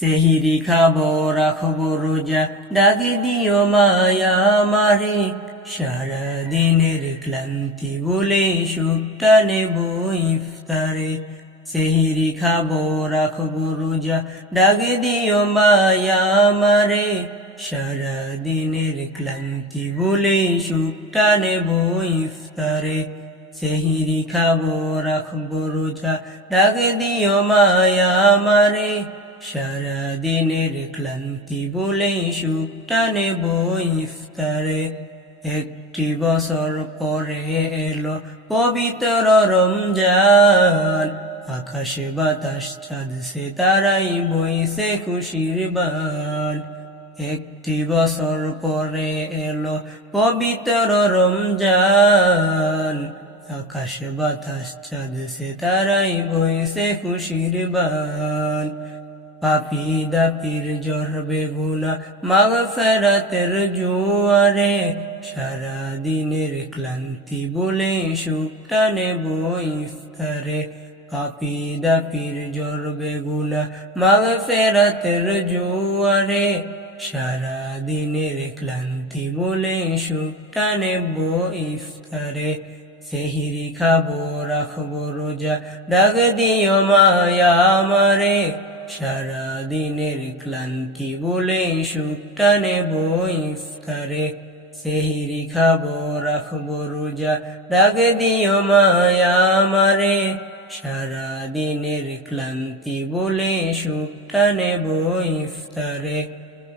সেহিরি খাবো রাখবো রোজা, ডাকে দিও মায়া আমারে। সারা দিনের ক্লান্তি বলে সুখটা নেব ইফতারে। সেহিরি খাবো রাখবো রোজা, ডাকে দিও মায়া আমারে। সারা দিনের ক্লান্তি বলে সুখটা নেব ইফতারে। সেহিরি খাবো রাখবো রোজা, ডাকে দিও মায়া আমারে। সারা দিনের ক্লান্তি বলে সুখটা নেব ইফতারে। একটি বছর পরে এলো পবিত্র রমজান, আকাশে বাতাস চাঁদ সে তারাই বইছে খুশির বান। একটি বছর পরে এলো পবিত্র রমজান, আকাশে বাতাস চাঁদ সে তারাই বইছে খুশির বান। পাপী দাপির জরবে গুনাহ মাগফিরাতের জোয়ারে। সারা দিনের ক্লান্তি বলে সুখটা নেব ইফতারে। পাপী দাপির জরবে গুনাহ মাগফিরাতের জোয়ারে। সারা দিনের ক্লান্তি বলে সুখটা নেব ইফতারে। সেহিরি খাবো রাখবো রোজা, ডাক দিও মায়া আমারে। সারা দিনের ক্লান্তি বলে সুখটা নেব ইফতারে। সেহিরি খাবো রাখবো রোজা, ডাক দিও মায়া আমারে। সারা দিনের ক্লান্তি বলে সুখটা নেব ইফতারে।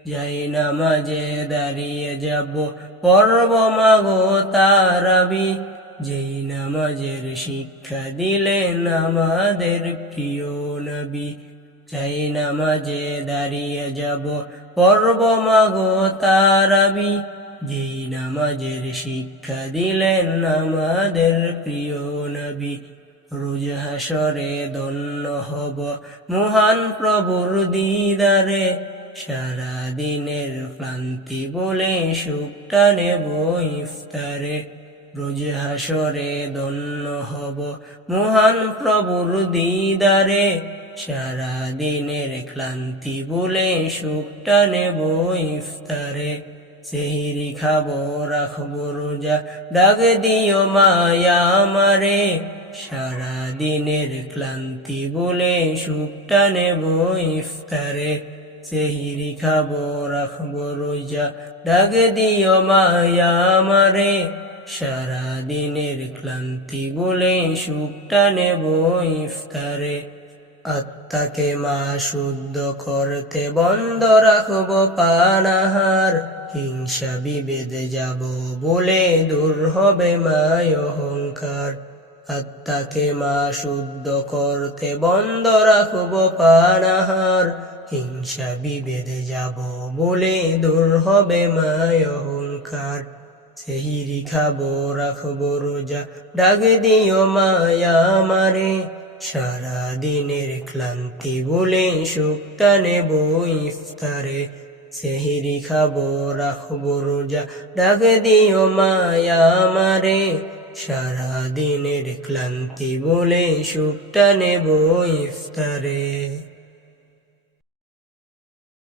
যাই নামাজে দাঁড়িয়ে যাব, পড়ব মাগো তারাবি। যেই নামাজের শিক্ষা দিলেন আমাদের প্রিয় নবী। যাই নামাজে দাঁড়িয়ে যাব, পড়ব মাগো তারাবি। যেই নামাজের শিক্ষা দিলেন আমাদের প্রিয় নবী। রোজ হাসরে ধন্য হব মহান প্রভুর দিদারে। সারা দিনের ক্লান্তি বলে সুখটা নেব ইফতারে। রোজ হাসরে ধন্য হব মহান প্রভুর দিদারে। সারা দিনের ক্লান্তি বলে সুখটা নেব ইফতারে। সেহিরি খাবো রাখবো রোজা, ডাক দিও মায়া আমারে। সারা দিনের ক্লান্তি বলে সুখটা নেব ইফতারে। সেহিরি খাবো রাখবো রোজা, ডাক দিও মায়া আমারে। সারা দিনের ক্লান্তি বলে সুখটা নেব ইফতারে। আত্মাকে মা শুদ্ধ করতে বন্ধ রাখবো পানাহার। হিংসা বিভেদে যাব বলে দূর হবে মায় অহংকার। আত্মাকে মা শুদ্ধ করতে বন্ধ রাখবো পানাহার। হিংসা বিভেদে যাব বলে দূর হবে মায় অহংকার। সেহিরি খাবো রাখবো রোজা, ডাক দিও মায়া আমারে। সারা দিনের ক্লান্তি বলে সুখটা নেব ইফতারে। সেহিরি খাবো রাখবো রোজা, ডাক দিও মায়া আমারে। সারা দিনের ক্লান্তি বলে সুখটা নেব ইফতারে।